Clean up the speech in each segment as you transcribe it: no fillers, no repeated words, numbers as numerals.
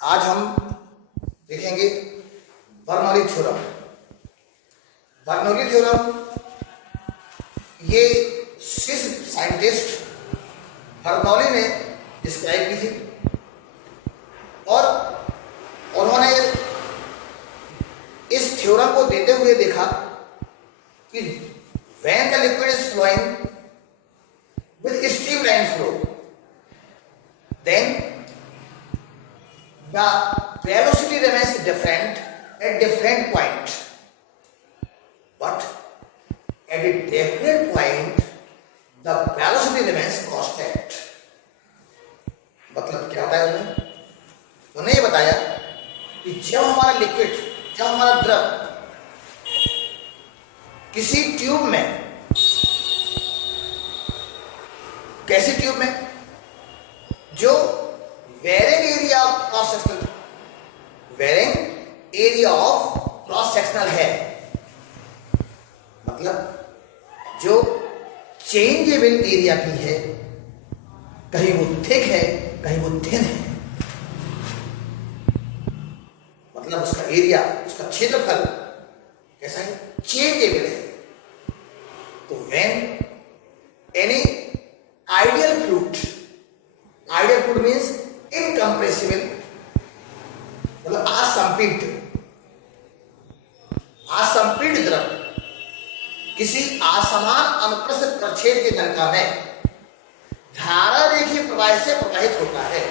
आज हम देखेंगे बर्नौली थ्योरम। बर्नौली थ्योरम ये स्विस साइंटिस्ट बर्नौली ने डिस्क्राइब की थी और उन्होंने इस थ्योरम को देते हुए देखा कि when the liquid is flowing with streamline flow, then the velocity remains different at different point, but at a different point the velocity remains constant. मतलब क्या बताया उन्होंने ये बताया कि जब हमारा लिक्विड, जब हमारा द्रव किसी ट्यूब में, कैसी ट्यूब में, जो varying area of cross sectional, varying area of cross sectional है, मतलब जो चेंजेबल एरिया की है, कहीं वो थिक है कहीं वो थिन है, मतलब उसका एरिया, उसका क्षेत्रफल कैसा है, चेंजेबल है। तो when any ideal fluid, ideal fluid means incompressible, मतलब असंपीड्य द्रव किसी असमान अनुप्रस्थ प्रच्छेद के नलिका में धारा रेखीय प्रवाह से प्रवाहित होता है।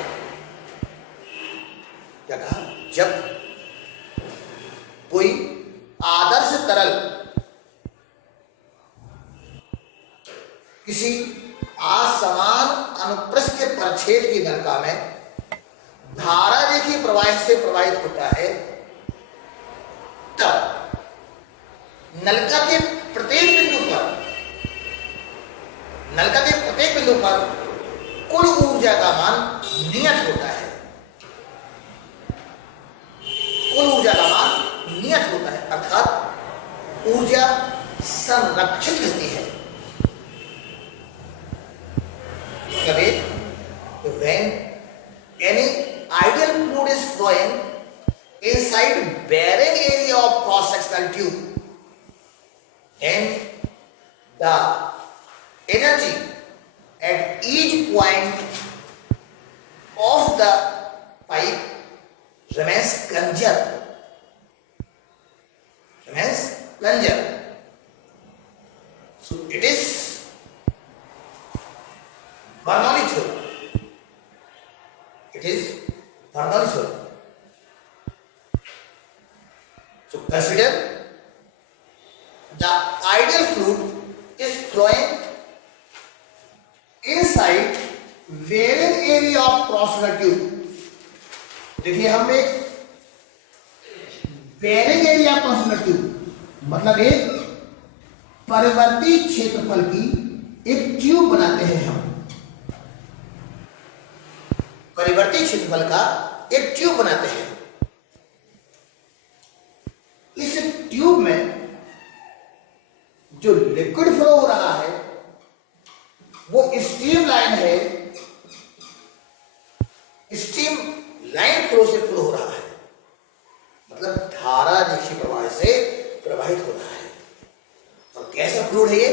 क्या कहा? जब कोई आदर्श तरल किसी असमान अनुप्रस्थ के प्रच्छेद की नलिका में धारा रेखीय प्रवाह से प्रवाहित होता है, तब नलिका के प्रत्येक बिंदु पर कुल ऊर्जा का मान नियत होता है। कुल ऊर्जा का मान नियत होता है, अर्थात ऊर्जा संरक्षित रहती है। So when any ideal fluid is flowing inside bearing area of cross-sectional tube, then the energy at each point of the pipe remains conserved. So it is Bernoulli theorem. It is Bernoulli theorem. So consider the ideal fluid is flowing inside varying area of cross-sectional tube. देखिए हम एक varying area of cross sectional tube, मतलब एक परिवर्ती क्षेत्रफल की एक tube बनाते हैं हम, परिवर्ती क्षेत्रफल का एक ट्यूब बनाते हैं। इस ट्यूब में जो लिक्विड फ्लो हो रहा है वो स्ट्रीम लाइन है, स्ट्रीम लाइन फ्लो से फ्लो हो रहा है, मतलब धारा रेखीय प्रवाह से प्रवाहित हो रहा है। और कैसा फ्लूइड है ये?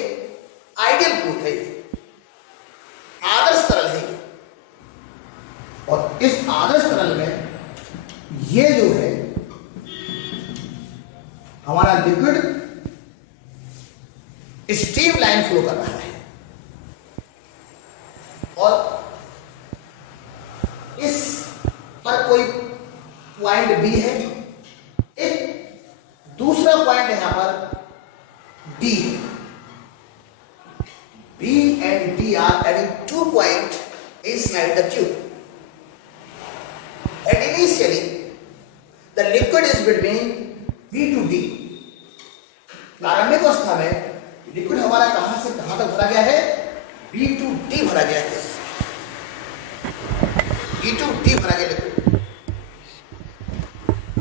आइडियल फ्लूइड है ये, आदर्श तरल है ये। और इस आदर्श तरल में ये जो है हमारा लिक्विड स्ट्रीम लाइन फ्लो कर रहा है, और इस पर कोई पॉइंट बी है, एक दूसरा पॉइंट यहां पर डी है। B and D are having 2 points inside the tube. And initially the liquid is between B to D. प्रारंभिक अवस्था में लिक्विड हमारा कहां से कहां तक भरा गया है? B to D भरा गया है, B to D भरा गया लिक्विड।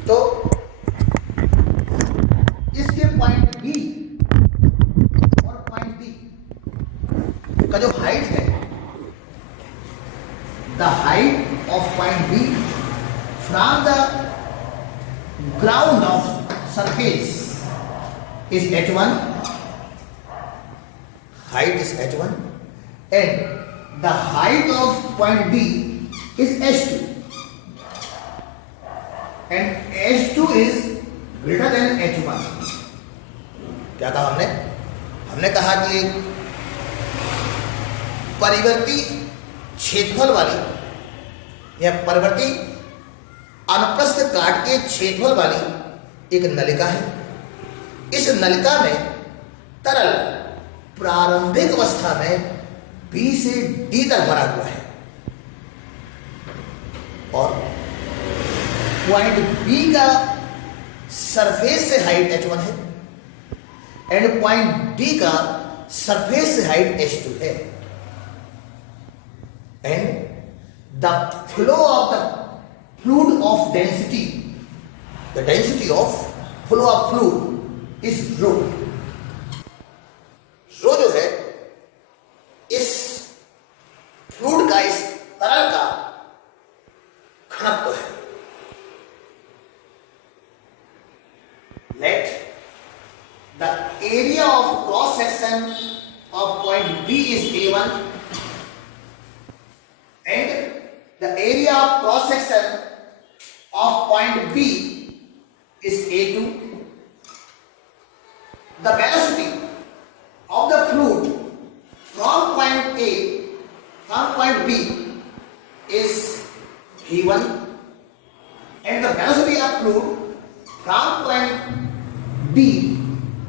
तो इसके पॉइंट बी और पॉइंट डी का जो हाइट है, the height of point B from the ground of surface is h1, height is h1, and the height of point D is h2, and h2 is greater than h1. क्या कहा हमने? हमने कहा कि परिवर्ती क्षेत्रफल वाली या परिवर्ती अनुप्रस्थ काट के क्षेत्रफल वाली एक नलिका है। इस नलिका में तरल प्रारंभिक अवस्था में B से D तक भरा हुआ है और पॉइंट B का सरफेस से हाइट h1 है एंड पॉइंट D का सरफेस से हाइट h2 है and the flow of the fluid of density, the density of flow of fluid is rho. rho जो है इस फ्लूइड का, इस तरल का घनत्व है। Let the area of cross section of point B is A1 and the area of cross section of point B is A2. The velocity of the fluid from point A from point B is v1 and the velocity of fluid from point D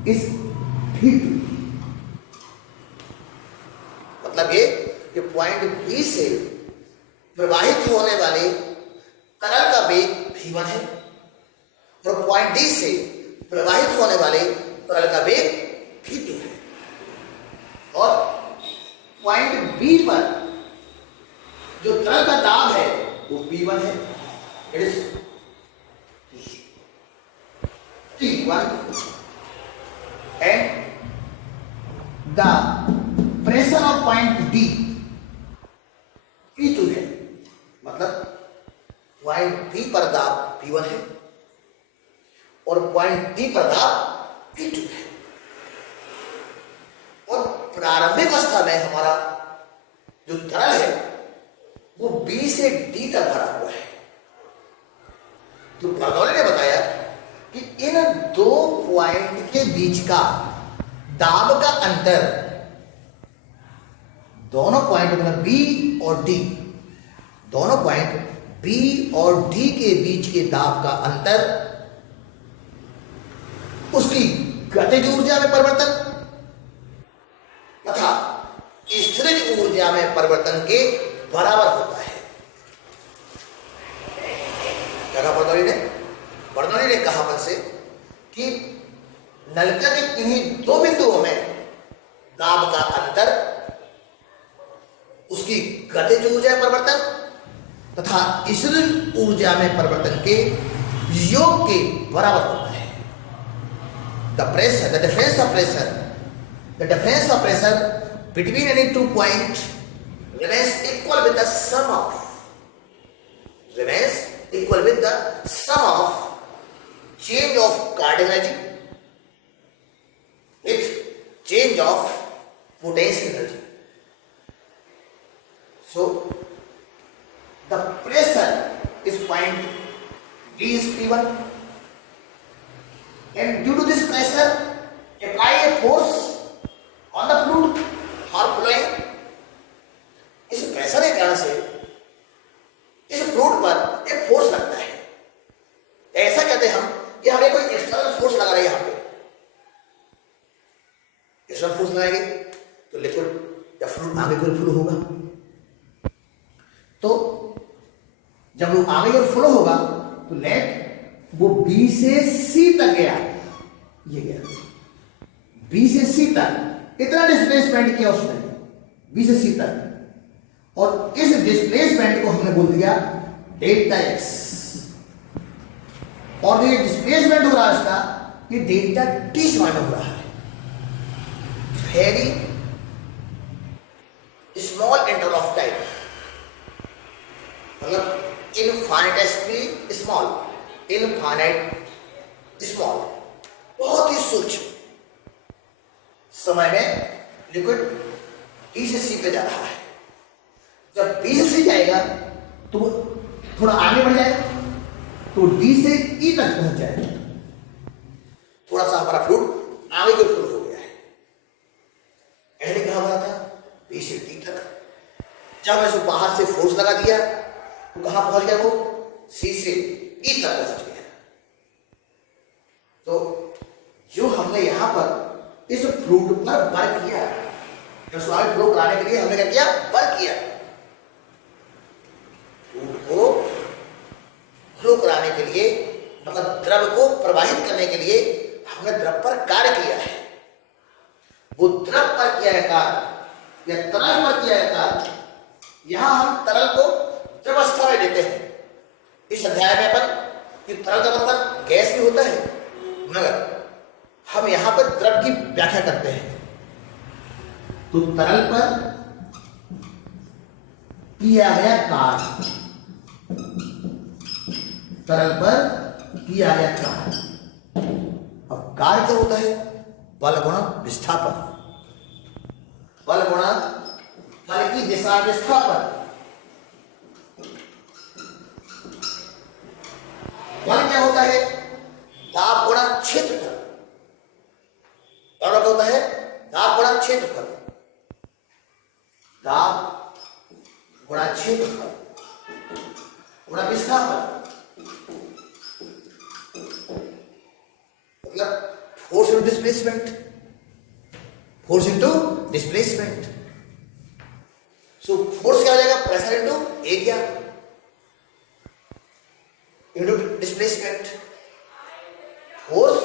is v2. मतलब ये कि point B से प्रवाहित होने वाले तरल का वेग v1 है और पॉइंट D से प्रवाहित होने वाले तरल का वेग v2 है और पॉइंट B पर जो तरल का दाब है वो P1 है। It is T1 and the pressure of point D P2 है। मतलब पॉइंट B पर दाब P1 है और पॉइंट D पर दाब P2 है और प्रारंभिक अवस्था में हमारा जो तरल है वो B से D तक भरा हुआ है। तो बर्नौली ने बताया कि इन दो पॉइंट के बीच का दाब का अंतर, दोनों पॉइंट मतलब B और D, दोनों पॉइंट B और D के बीच के दाब का अंतर उसकी गतिज ऊर्जा में परिवर्तन तथा स्थितिज ऊर्जा में परिवर्तन के बराबर होता है। क्या कहा बर्नौली ने कहा अपन से कि नलिका के किन्हीं दो बिंदुओं में दाब का अंतर उसकी गतिज ऊर्जा में परिवर्तन तथा स्थितिज ऊर्जा में परिवर्तन के योग के बराबर होता है। The pressure, the difference of pressure between any 2 points remains equal with the sum of change of cardinal energy with change of potential energy. So the pressure is point D is P1 and due to this pressure apply a force on the fluid for flowing. इस pressure के कारण से इस fluid पर एक force लगता है। ऐसा कहते हैं हम कि हमें कोई एक्सटर्नल फोर्स लगा रहा है। यहाँ पे एक्सटर्नल फोर्स लगाएंगे तो लिक्विड या फ्लूइड आगे की ओर फ्लो होगा। तो जब वो आगे की ओर फ्लो होगा तो लेट वो B से C तक गया, ये गया B से C तक, इतना डिस्प्लेसमेंट किया उसने B से C तक और इस डिस्प्लेसमेंट को हमने बोल दिया डेल्टा x और ये डिस्प्लेसमेंट हो रहा है इसका ये डेल्टा t समान हो रहा है। Very small interval of time, मतलब इनफाइनेटली स्मॉल, इनफाइनाइट स्मॉल, बहुत ही सूक्ष्म समय में लिक्विड बी से सी पे जा रहा है। जब बी से सी जाएगा तो वो थोड़ा आगे बढ़ जाएगा तो डी से ई तक पहुंच जाएगा। थोड़ा सा हमारा फ्लूइड आगे के फ्लूइड हो गया है। पहले कहां बना था? बी से डी तक। जब मैं उसको बाहर से फोर्स लगा दिया तो कहां पहुंच गया? वो सी से ई तक पहुंच गया। तो जो हमने यहां पर इस फ्लूइड पर वर्क किया, सॉलिड फ्लो कराने के लिए हमने क्या किया? वर्क किया। फ्लूइड को फ्लो कराने के लिए, मतलब द्रव को प्रवाहित करने के लिए हमने द्रव पर कार्य किया है। वो द्रव पर किया है कार्य या तरल पर किया है कार्य। यहां हम तरल को द्रवस्था में लेते हैं। इस अध्याय में अपन कि तरल का मतलब गैस भी होता है, मगर हम यहां पर द्रव की व्याख्या करते हैं। तो तरल पर किया गया कार्य, तरल पर किया गया कार्य। अब कार्य क्या होता है? बल गुणा विस्थापन। बल गुणा बल की दिशा विस्थापन। बल क्या होता है? दाब गुणा क्षेत्रफल। बल क्या होता है? दाब गुणा क्षेत्रफल। दाब गुणा क्षेत्रफल गुणा विस्थापन, मतलब force into displacement, force into displacement. So force क्या हो जाएगा? Pressure into area into displacement. Force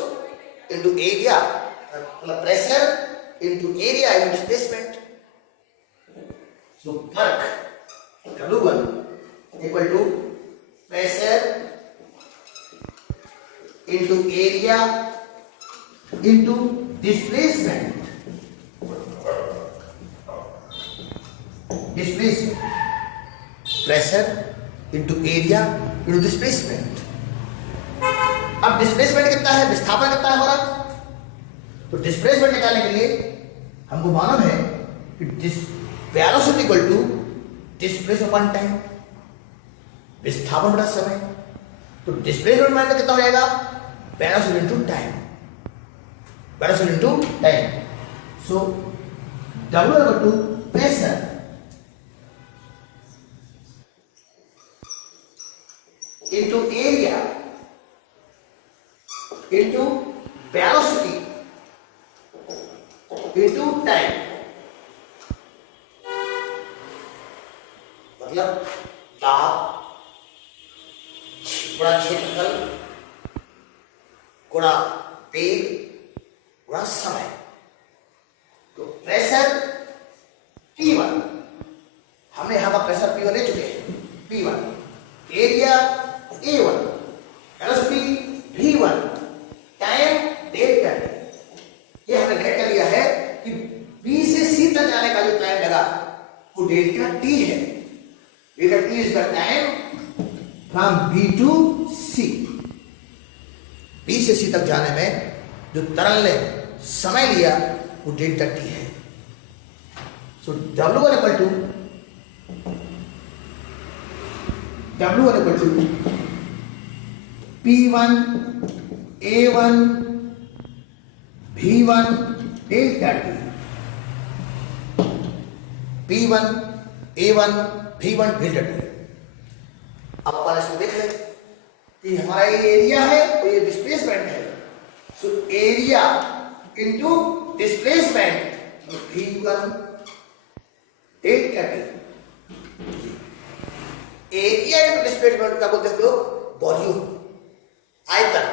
into area, मतलब pressure into area into displacement. So work W1 equal to pressure into area into displacement. Displacement. Pressure into area into displacement. अब displacement कितना है? विस्थापन कितना है हमारा? तो डिस्प्लेसमेंट निकालने के लिए हमको मालूम है कि velocity equal to displacement upon time, विस्थापन बटा समय। तो डिस्प्लेसमेंट माइनस कितना हो जाएगा? Velocity into time, velocity into time. So W equal to pressure into area into velocity into time. मतलब दाब गुणा क्षेत्रफल गुणा वेग गुणा समय। तो प्रेशर P1, हमने यहां पर प्रेशर P1 ले चुके हैं, P1, area A1, velocity V1, time delta T। ये हमने नेट कर लिया है कि B से C तक जाने का जो टाइम लगा वो डेल्टा T है। Delta T is the time from B to C. B से C तक जाने में जो तरल ने समय लिया वो डेल्टा T है। So W1 equal to P1 A1 V1 delta T। P1 A1 V1 delta T। अब अपन इसमें देख लें कि हमारा ये एरिया है और ये डिस्प्लेसमेंट है। So area into displacement V1 delta T। Area into displacement क्या बोलते हैं लोग? वॉल्यूम, आयतन।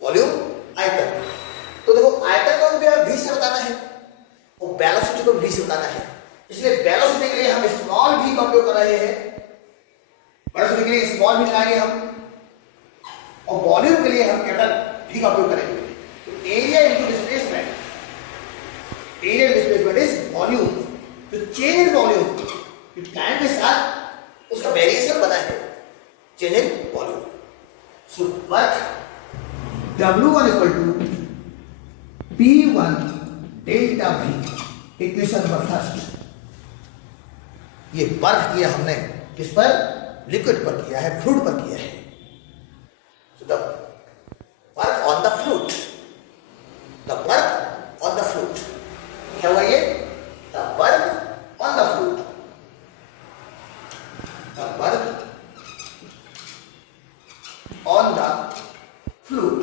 वॉल्यूम, आयतन। तो देखो आयतन को भी V से बताना है और वेलोसिटी को V से बताना है। इसलिए वेलोसिटी के लिए हम स्मॉल v का उपयोग कर रहे हैं, वेलोसिटी के लिए स्मॉल v लगाएंगे हम, और वॉल्यूम के लिए हम कैपिटल v का उपयोग करेंगे। तो area into displacement, area displacement is volume. तो चेंज इन वॉल्यूम टाइम के साथ उस उसका वेरिएशन बना है, change in volume. So work W1 equal to P1 delta V, equation number first. ये वर्क किया हमने किस पर? लिक्विड पर किया है, फ्लूइड पर किया है। So the work on the fluid, the work on the fluid, क्या हुआ ये? The work on the fluid, the work on the fluid,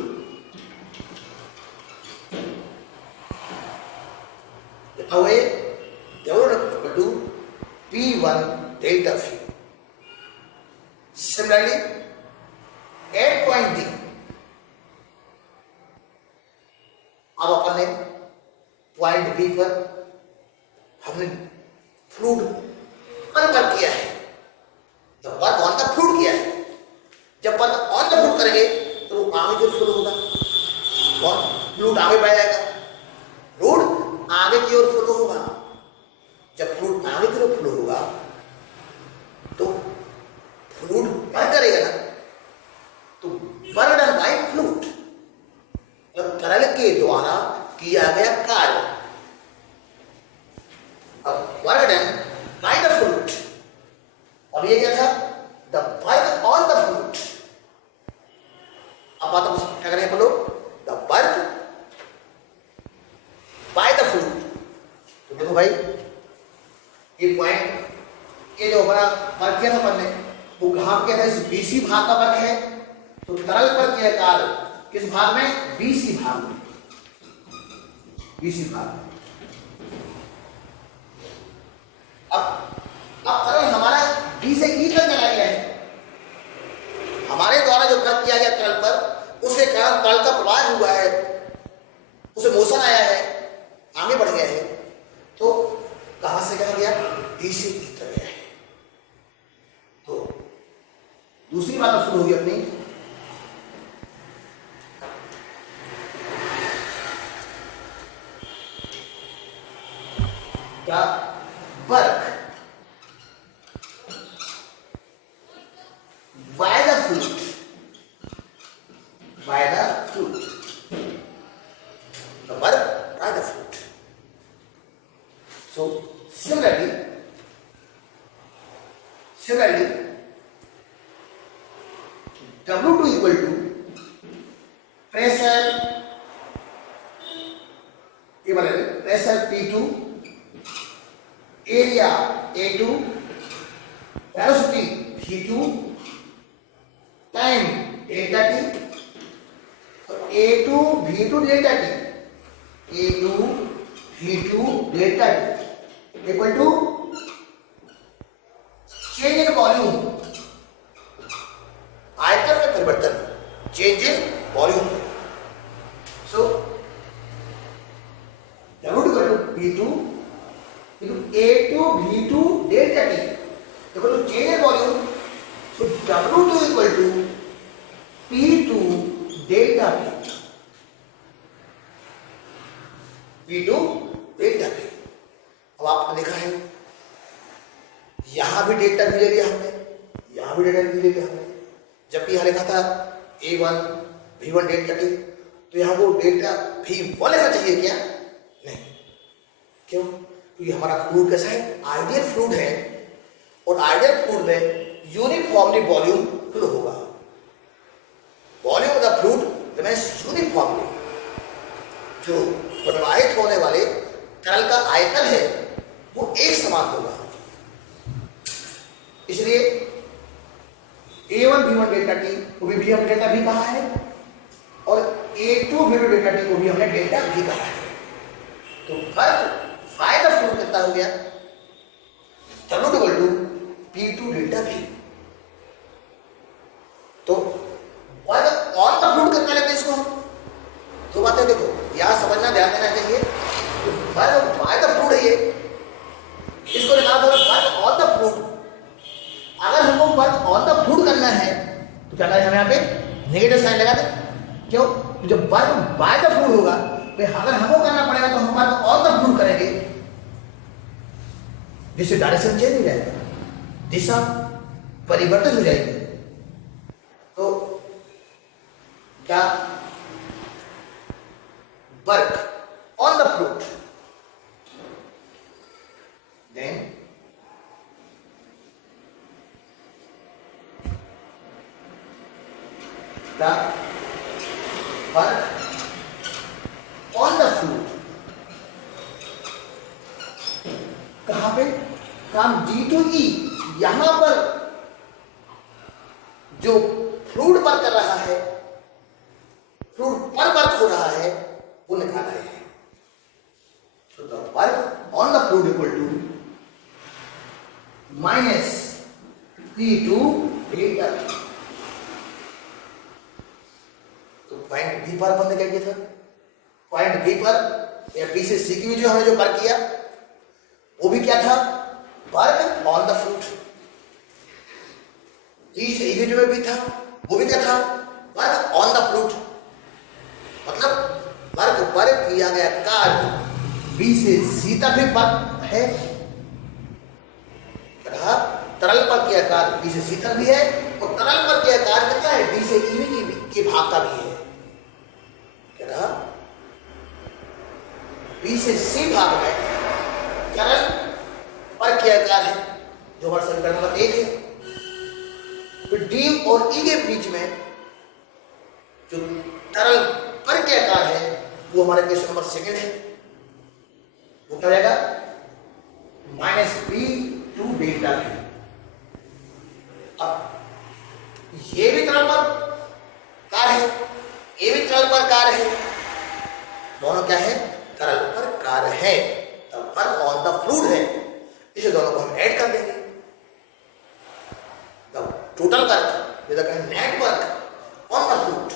away W to P1 delta V. Similarly, at point D, अब अपन ने point B पर हमने fluid पर किया है, तो वर्क ऑन द फ्लूइड किया है। जब वर्क ऑन द फ्लूइड करेंगे तो वो आगे जो फ्लो होगा, और फ्लूइड आगे बढ़ जाएगा, फ्लूइड आगे की ओर फ्लो होगा। जब फ्लूइड आगे की ओर फ्लो होगा तो फ्लूइड वर्क करेगा ना, तो वर्क डन बाय फ्लूइड, तरल के द्वारा किया गया कार्य। अब work done by the fluid, अब ये क्या था? The work on the fluid. अब बात क्या करें हम लोग? The work by the fluid. तो देखो भाई, ये पॉइंट, ये जो हमारा वर्क किया था अपन ने, वो कहाँ किया था? इस बीसी भाग का वर्क है, तो तरल पर किया कार्य किस भाग में? बीसी भाग में, बीसी भाग में। अब तरल हमारा बी से ई तक चला गया है, हमारे द्वारा जो वर्क किया गया तरल पर, उसके कारण तरल का प्रवाह हुआ है, उसे मोशन आया है, आगे बढ़ गया है, तो कहां से कहा गया? डी से ई तक गया है। तो दूसरी बात शुरू होगी अपनी, क्या? Work by the fluid, by the fluid, the work by the fluid. So similarly, W2 equal to pressure, ये बोले pressure P2, area A2, velocity V2, time delta T, और A2 V2 delta T, A2 V2 delta T equal to change in volume, आयतन में परिवर्तन, change in volume. So W equal to P2 A2 V2 delta T equal to change in volume. So W2 equal to P2 delta P2 delta P। अब आपने देखा है, यहां भी delta भी ले लिया हमने, यहां भी डेल्टा भी ले लिया हमने, जबकि यहां लिखा था A1 V1 डेल्टा T, तो यहां वो डेल्टा V1 लिखना चाहिए क्या? नहीं, क्यों? क्योंकि हमारा फ्लूइड कैसा है? आइडियल फ्लूइड है, और आइडियल फ्लूइड में यूनिफॉर्मली वॉल्यूम फ्लो होगा। Volume of the fluid remains uniformly, जो प्रवाहित होने वाले तरल का आयतन है वो एक समान होगा। इसलिए A1 V1 डेल्टा T को भी हमने डेल्टा भी कहा है, और A2 V2 डेल्टा T को भी हमने डेल्टा भी कहा है। तो वर्क बाय द फ्लूइड कितना हो गया? W equal to P2 delta V। तो वर्क ऑन द फ्लूइड कितना लेते हैं इसको हम? दो बातें देखो, यहां समझना, ध्यान देना चाहिए। वर्क बाय द फ्लूइड है ये, इसको निकाल दो वर्क ऑन द फ्लूइड। अगर हमको वर्क ऑन द फ्लूइड करना है तो क्या करें? हम यहाँ पे नेगेटिव साइन लगा दें। क्यों? जब वर्क बाय द फ्लूइड होगा तो अगर हमको करना पड़ेगा तो हम वर्क ऑन द फ्लूइड करेंगे, जिससे डायरेक्शन चेंज हो जाएगा, दिशा परिवर्तित हो जाएगी। तो क्या work on the fruit, then the work on the fruit, कहां पे काम डी टू ई, यहां पर जो फ्रूट पर कर रहा है, फ्रूट पर वर्क हो रहा है, वो निकाला है। तो the work on the fruit equal to minus P2 delta. तो पॉइंट बी पर हमने क्या किया था, पॉइंट बी पर या बी से सी की जो हमने जो वर्क किया वो भी क्या था, work on the fruit. D से ई में भी था, वो भी क्या था, वर्क ऑन द फ्रूट। मतलब वर्क पर किया गया कार्य बी से सी तक भी वर्क है, कहा तरल पर किया कार्य बी से सी तक भी है, और तरल पर किया कार्य कितना है, डी से ई के भाग का भी है। क्या कहा, बी से सी भाग में तरल पर किया कार्य है, जो हमारा समीकरण नंबर 1 है। फिर डी और ई के बीच में जो तरल पर क्या कार्य है वो हमारे क्वेश्चन नंबर 2 है, वो क्या रहेगा, माइनस P2 डेल्टा भी। अब ये भी तरल पर कार्य है, ये भी तरल पर कार्य है, दोनों क्या है, तरल पर कार्य है, तब वर्क ऑन द फ्लूइड है। इसे दोनों को हम ऐड कर देंगे, तब total work with net work on the fluid,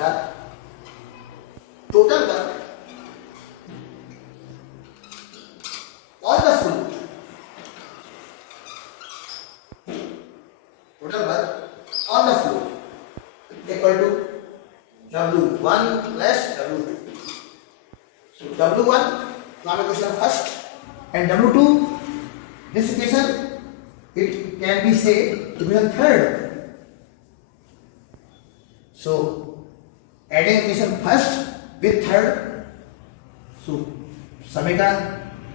the total work on the fluid, total work on the fluid equal to W1 plus W2. So W1 from equation first and W2 this equation it can be said to be a third. So adding equation first with third, so समीकरण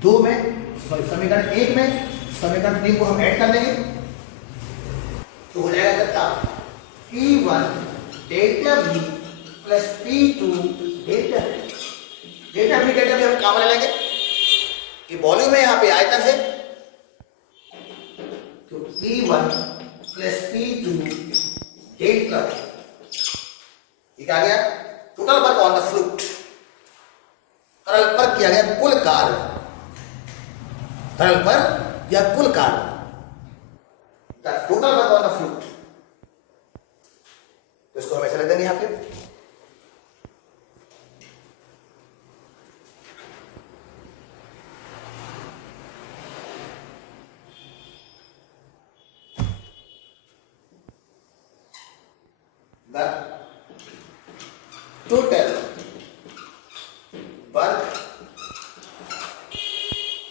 2 में, sorry समीकरण 1 में समीकरण 3 को हम add कर देंगे, तो हो जाएगा कितना, P1 delta V plus P2 delta delta V delta भी हम काम ले लेंगे कि वॉल्यूम है, यहाँ पे आयतन है, तो P1 प्लस P2 डेल्टा, ये क्या आ गया, total work on the fluid, तरल पर किया गया कुल कार्य, तरल पर या कुल कार्य, total work on the fluid. तो इसको हम ऐसे लिख देंगे यहाँ पे,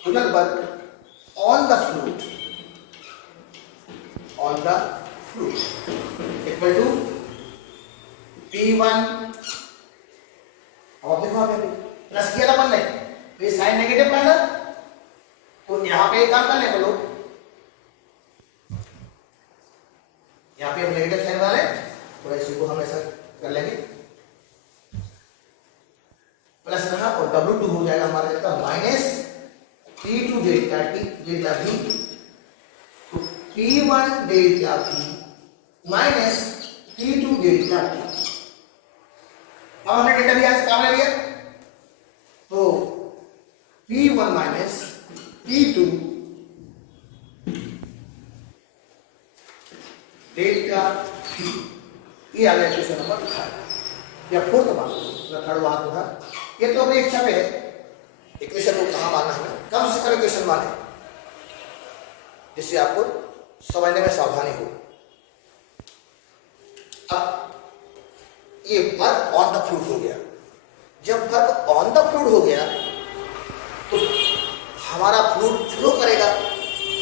total work on the fluid equal to P1, और देखो यहाँ पे प्लस किया था अपन ने, तो ये साइन नेगेटिव का है, तो यहाँ पे काम कर ले बोलो, यहाँ पे हम नेगेटिव साइन वाले, तो इसी को हम ऐसा कर लेंगे, प्लस रहा और W2 हो जाएगा हमारा कितना, minus P2 delta T delta V, तो P1 delta V minus P2 delta T. अब हमने डेल्टा V से काम ले लिया, तो P1 minus P2 delta V, ये आ गया क्वेश्चन नंबर 3 या 4 मान लो, थर्ड वहां था, ये तो अपनी इच्छा पे है, इक्वेशन को कहाँ मानना है, कम से कम इक्वेशन माने, जिससे आपको समझने में सावधानी हो। अब ये वर्क ऑन द फ्लूइड हो गया, जब वर्क ऑन द फ्लूइड हो गया तो हमारा फ्लूइड फ्लो करेगा,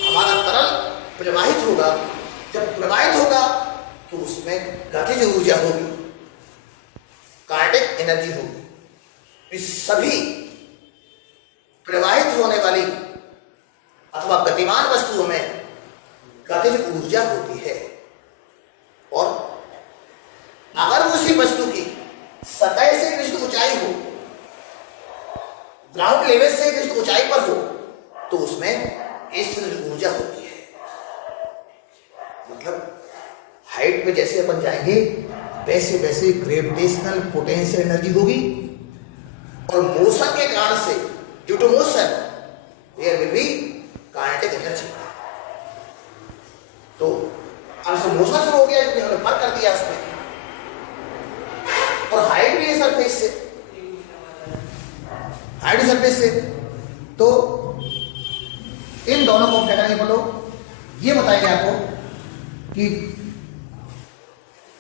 हमारा तरल प्रवाहित होगा, जब प्रवाहित होगा तो उसमें गतिज ऊर्जा होगी, काइनेटिक एनर्जी होगी। इस सभी प्रवाहित होने वाली अथवा गतिमान वस्तुओं में गतिज ऊर्जा होती है। और अगर उसी वस्तु की सतह से निश्चित ऊंचाई हो, ग्राउंड लेवल से निश्चित ऊंचाई पर हो, तो उसमें स्थिर ऊर्जा होती है। मतलब हाइट पे जैसे अपन जाएंगे वैसे वैसे ग्रेविटेशनल पोटेंशियल एनर्जी होगी, और मोशन के कारण से due to motion there will be kinetic energy. तो अब से मोशन शुरू हो गया, हमने फर्क कर दिया उसमें, और हाइट भी है सरफेस से, हाइट सरफेस से। तो इन दोनों को क्या करेंगे बोलो, ये बताएंगे आपको कि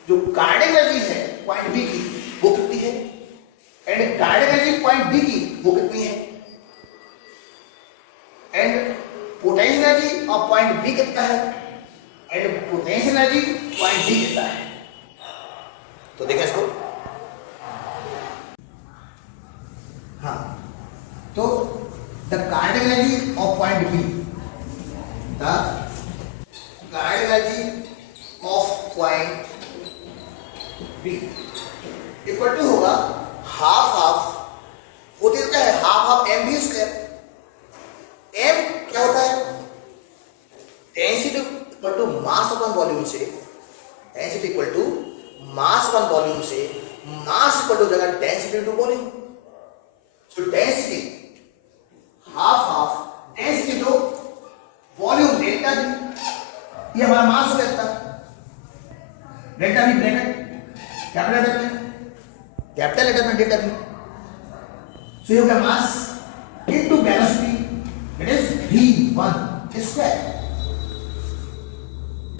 जो काइनेटिक एनर्जी है पॉइंट बी की वो कितनी है, and kinetic energy point B की वो कितनी है, and potential energy of point B कितना है, and potential energy point D कितना है। तो देखें इसको। हाँ, तो the kinetic energy of point B, the kinetic energy of point B equal to होगा हाफ होती क्या है, half M B square. M क्या होता है, density equal to mass upon volume से, density equal to mass upon volume से, mass equal to हो जाएगा density into volume. So density half density to volume delta भी, ये हमारा मास हो जाता है। डेल्टा भी ब्रैकेट कैपिटल लेटर में, कैपिटल लेटर में डेल्टा भी, सो ये हो गया mass into velocity, it is v1 square,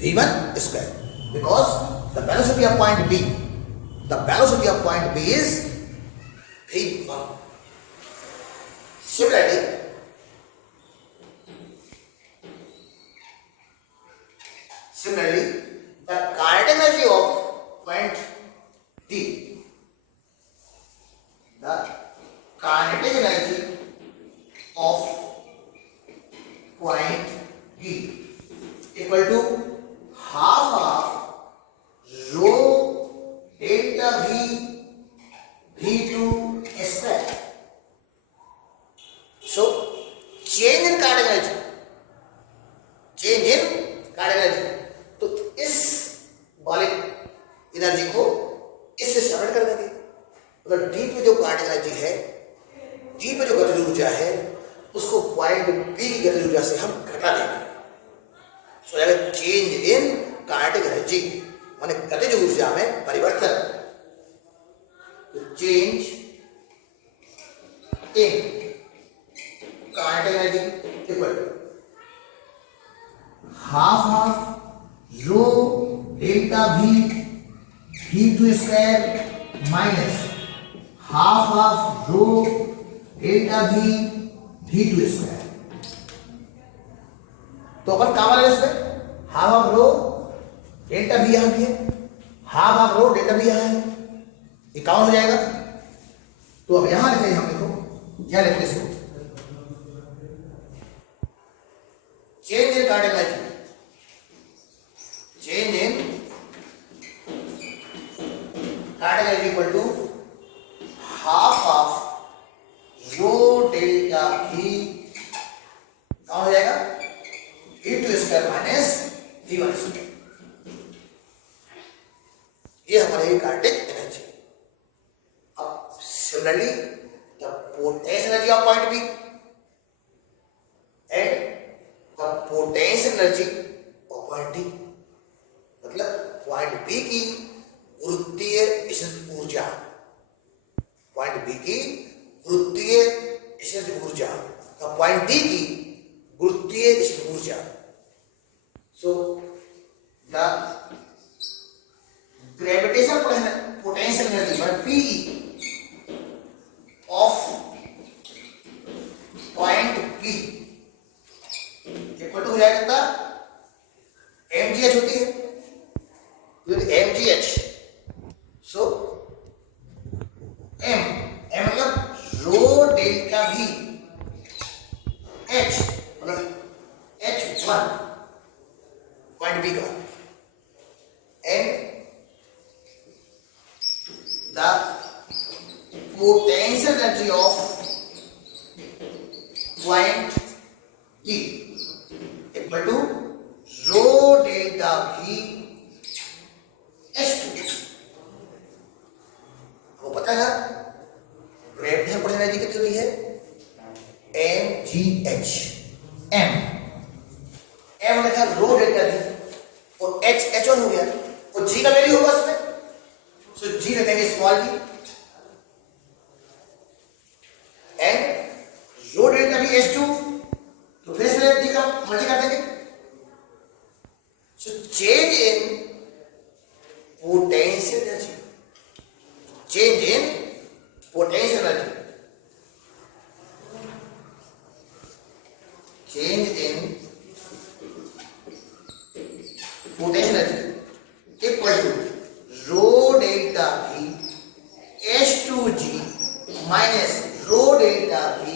v1 square, because the velocity of point B, the velocity of point B is v1. Similarly, the kinetic energy of point D, the kinetic energy of point D equal to half of rho delta v v2 square. So change in kinetic energy, change in kinetic energy, तो इस वाले energy को इससे submit कर देंगे। अगर D पे जो काइनेटिक एनर्जी है, डी पे जो गतिज ऊर्जा है, उसको पॉइंट बी की गतिज ऊर्जा से हम घटा देंगे। So change in kinetic energy माने गतिज ऊर्जा में परिवर्तन। तो change in kinetic energy equal to half rho delta v v2 square minus half rho delta v v2 square. तो अपन काम वाले इसमें हाफ ऑफ रो डेल्टा भी यहां भी है, हाफ ऑफ रो डेल्टा भी यहां है, ये काउंट हो जाएगा। तो अब यहां लिखेंगे हम, देखो क्या लिखते इसको, change in kinetic energy, change in kinetic energy equal to half of rho delta भी काउंट हो जाएगा v2 square minus v1 square. ये हमारी काइनेटिक एनर्जी। अब similarly the potential energy of point B and the potential energy of point D, मतलब point B की गुरुत्वीय स्थितिज ऊर्जा, पॉइंट बी की गुरुत्वीय स्थितिज ऊर्जा का पॉइंट डी की गुरुत्वीय स्थितिज ऊर्जा। So the gravitational potential energy पर P of point B equal to हो जाएगा potential energy of point T equal to rho delta V S2। आपको पता है ना ग्रेविटेशनल पोटेंशियल एनर्जी कितनी होती है? mgh। m लिखा रो डेल्टा V और h h1 हो गया और g का वैल्यू होगा उसमें, सो g रखेंगे small g and rho delta V S2 तो फिर से d का मल्टी कर देंगे। So change in potential energy, change in potential energy, change in potential energy equal to rho delta V S2G minus rho delta V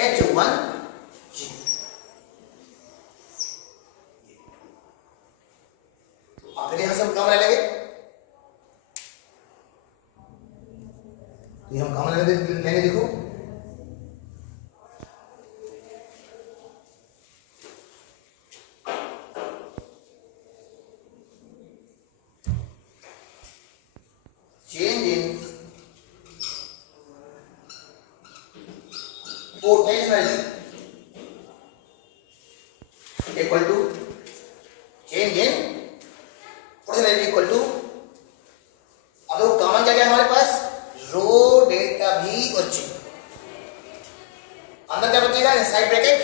H1G। तो फिर यहां से हम काम ले लेंगे, ये हम काम लेंगे देखो change in potential energy equal to change in potential energy equal to, अब वो कॉमन क्या है हमारे पास? रो डेल्टा V और G। अंदर क्या बचेगा? Inside bracket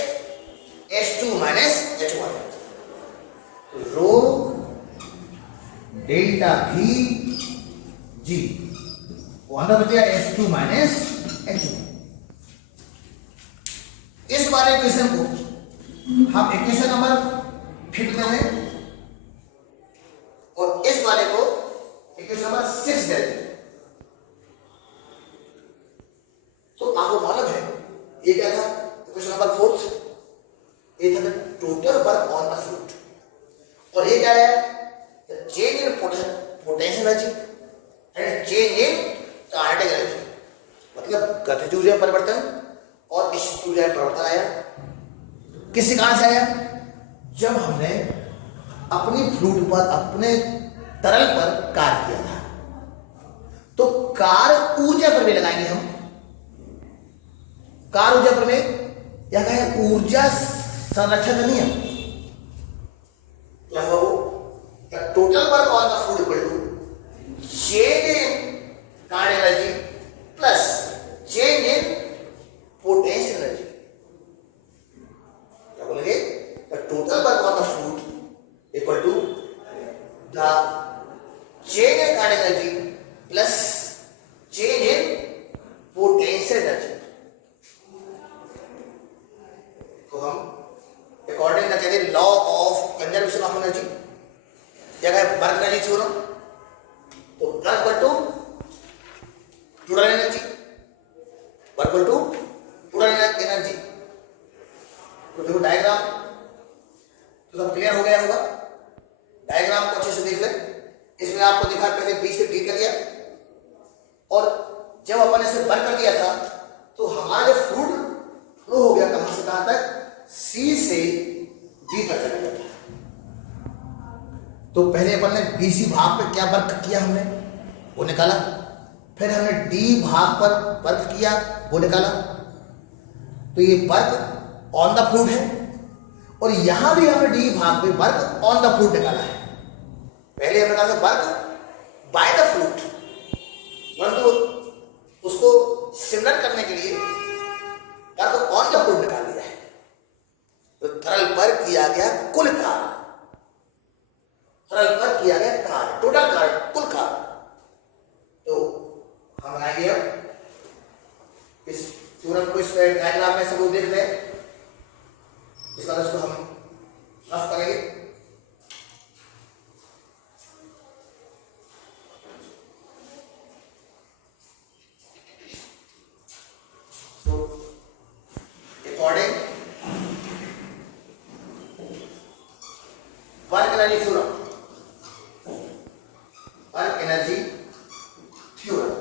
S2 minus H1, रो डेल्टा V G वो अंदर बचेगा S2 माइनस H1। इस वाले इक्वेशन को हम इक्वेशन नंबर 5 देते हैं और इस वाले को इक्वेशन नंबर 6 देते हैं। तो आपको मालूम है ये क्या था? इक्वेशन नंबर 4 ये था total work on the fluid, और ये क्या है? Change in potential energy and change in kinetic energy, मतलब गतिज ऊर्जा परिवर्तन और स्थितिज ऊर्जा परिवर्तन आया। किसी कारण से आया? जब हमने अपनी फ्लूइड पर, अपने तरल पर कार्य किया था, तो कार्य ऊर्जा पर भी लगाएंगे हम। कार्य ऊर्जा पर में या कहें ऊर्जा संरक्षण नियम, क्या होगा वो? Total work on the fluid equal to change in kinetic energy plus change in potential energy. क्या बोलेंगे? Total work on the fluid equal to the change in kinetic energy plus change in potential energy. तो हम according to कहते हैं law of conservation of energy, क्या है? Work energy theorem. तो work equal to total energy, work equal to total energy. तो देखो diagram तो सब क्लियर हो गया होगा। डायग्राम को अच्छे से देख ले। इसमें आपको दिखा पहले B से D कर दिया, और जब अपन इसे बंद कर दिया था तो हमारा जो फ्लूइड फ्लो हो गया कहां से कहां तक? C से D तक चला गया। तो पहले अपन ने BC भाग पे क्या वर्क किया हमने, वो निकाला। फिर हमने D भाग पर वर्क किया, वो निकाला। तो ये वर्क ऑन द फ्लूइड है, और यहां भी हमने D भाग पे वर्क ऑन द फ्लूइड निकाला है। पहले हमने कहा था वर्क बाय द फ्लूइड, परंतु उसको सिमिलर करने के लिए वर्क ऑन द फ्लूइड निकाल दिया है। तो तरल पर किया गया कुल कार्य, तरल पर किया गया कार्य, टोटल कार्य, कुल कार्य। तो हम बनाएंगे अब इस थ्योरम को, इस डायग्राम में सब लोग देख रहे हैं, इस बार इसको हम रफ करेंगे। तो according work energy theorem, work energy theorem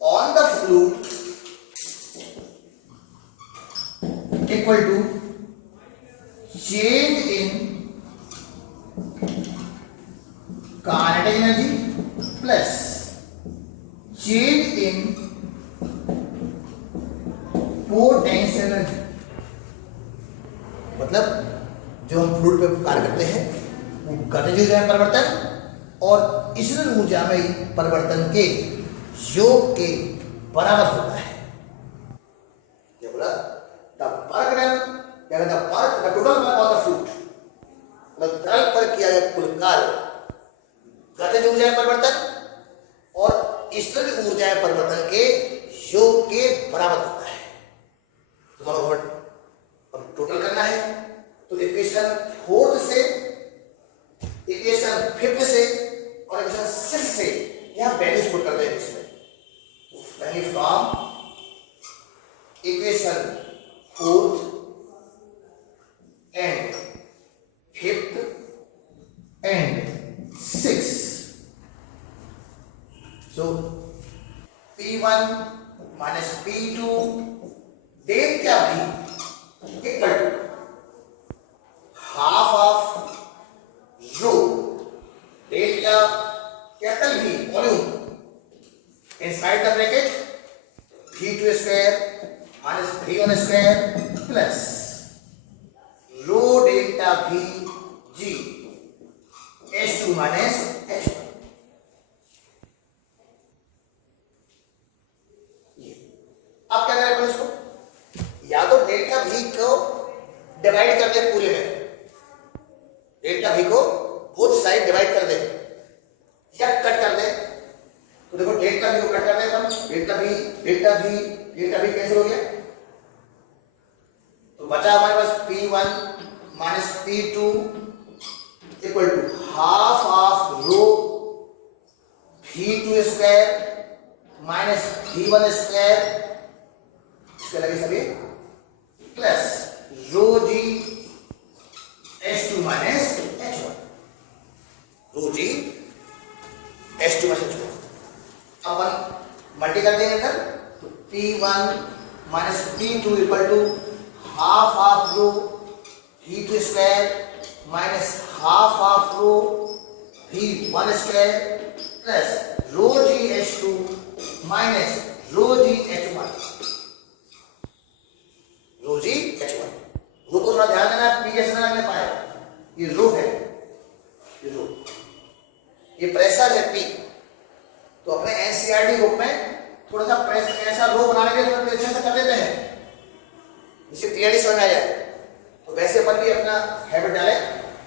on the fluid equal to change in kinetic energy plus change in potential energy. मतलब जो हम फ्लूइड पे कार्य करते हैं वो गतिज ऊर्जा में परिवर्तन और स्थिर ऊर्जा में परिवर्तन के योग के बराबर होता है। क्या बोला? द वर्क डन या the total work of the fluid, मतलब तरल पर किया गया कुल कार्य गतिज ऊर्जा में परिवर्तन और स्थिर ऊर्जा में परिवर्तन के योग के बराबर होता है। दोनों को अब टोटल करना है तो इक्वेशन 4 से इक्वेशन 5 से और इक्वेशन 6 से यहां वैल्यूज पुट कर देंगे इसमें। यानी from equation 4th and 5th and 6th, so P1 minus P2 delta V equal to half of rho delta capital V volume inside the bracket V2 square minus V1 square plus rho delta V G H2 minus H1। अब क्या करें इसको? या तो delta V को divide कर दे पूरे में, डेल्टा V को बोथ साइड डिवाइड कर दे या कट कर दे। तो देखो डेल्टा V को कट कर दे अपन, डेल्टा V कैंसिल हो गया तो बचा हमारे पास P1 minus P2 equal to half of rho V2 square minus V1 square इसके लगे सभी plus rho g H2 minus H1, rho g H2 minus H1 अपन मल्टी कर देंगे इधर तो P1 minus P2 equal to half of rho V2 square minus half of rho V1 square plus rho g H2 minus row ji H1, rho ji H1। रो को थोड़ा ध्यान देना, P कैसे ना लगने पाए, ये रो है, ये रो, ये प्रेशर है P। तो अपने एनसीईआरटी बुक में थोड़ा सा प्रेस ऐसा रो बनाने के लिए अच्छे से कर देते हैं जिससे क्लियरली समझ में आ जाए। तो वैसे अपन भी अपना हैबिट डाले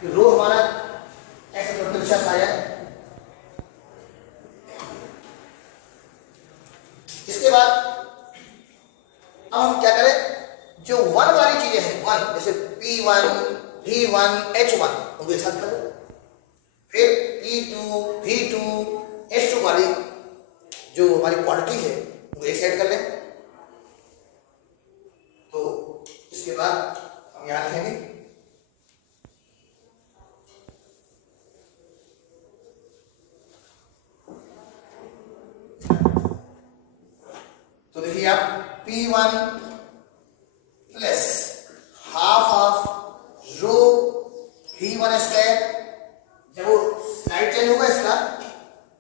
कि रो हमारा ऐसे थोड़ा अच्छा सा आ जाए। इसके बाद अब हम क्या करें, जो वन वाली चीजें हैं, वन जैसे P1 V1 H1 उनको एक साथ कर दो, फिर P2 V2 H2 वाली जो हमारी क्वांटिटी है वो एक साइड कर लें। तो इसके बाद हम यहां लिखेंगे तो देखिए आप P1 plus half of rho V1 square, जब वो साइड चेंज होगा इसका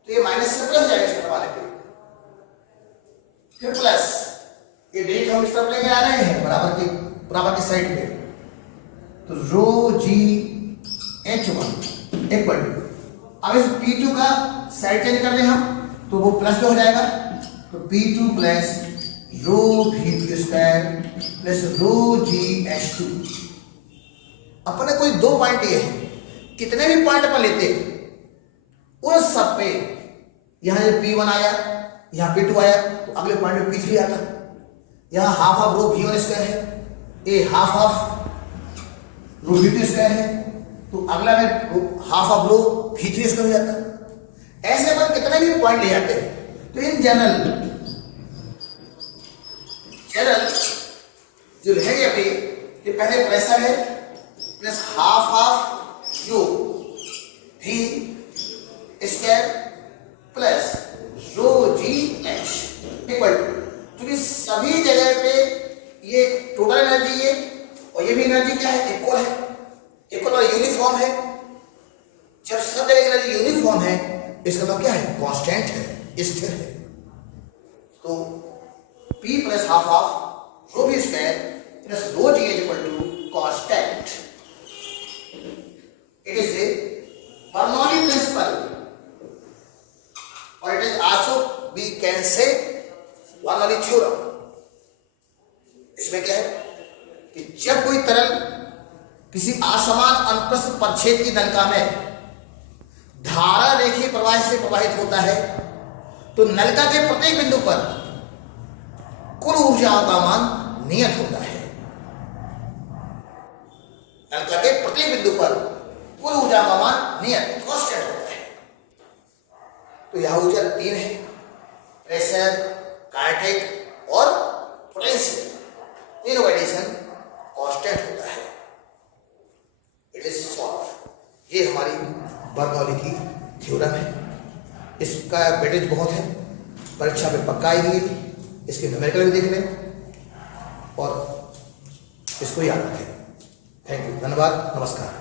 तो ये माइनस से प्लस जाएगा इस तरफ वाले पे, फिर प्लस ये डेट हम इस तरफ लेके आ रहे हैं बराबर की साइड पे, तो रो जी H1 इक्वल टू, अब इस P2 का साइड चेंज कर दें हम तो वो प्लस में हो जाएगा, तो P2 plus rho V2 square plus rho g H2। अपने कोई दो पॉइंट ये है, कितने भी पॉइंट अपन लेते उन सब पे यहां ये P1 आया, यहां P2 आया तो अगले पॉइंट पे P3 आता। यहां half of rho V1 square है, ये half of rho V2 square है तो अगला में half of row V3 square हो जाता। ऐसे अपन कितने भी पॉइंट ले जाते हैं तो इन जनरल जो रहेंगे अभी, ये पहले प्रेशर है plus half of rho V square plus rho g H equal to, क्योंकि सभी जगह पे ये टोटल एनर्जी है और ये भी एनर्जी क्या है, इक्वल है, इक्वल और यूनिफॉर्म है। जब सब जगह एनर्जी यूनिफॉर्म है इसका मतलब क्या है, कांस्टेंट है, स्थिर है। तो P plus half of rho v square plus rho g is equal to constant. It is a Bernoulli principle और it is also we can say Bernoulli theorem. इसमें क्या है कि जब कोई तरल किसी असमान अनुप्रस्थ परिच्छेद की नलिका में धारा रेखीय प्रवाह से प्रवाहित होता है तो नलिका के प्रत्येक बिंदु पर कुल ऊर्जा का मान नियत होता है। नलिका के प्रत्येक बिंदु पर कुल ऊर्जा का मान नियत कांस्टेंट होता है। तो यह ऊर्जा तीन है, प्रेशर, काइनेटिक और पोटेंशियल। तीनों का एडिशन कांस्टेंट होता है। It is solve. ये हमारी बर्नौली की थ्योरम है। इसका वेटेज बहुत है, परीक्षा में पक्का आएगी। इसके न्यूमेरिकल भी देख लें और इसको याद रखें। थैंक यू, धन्यवाद, नमस्कार।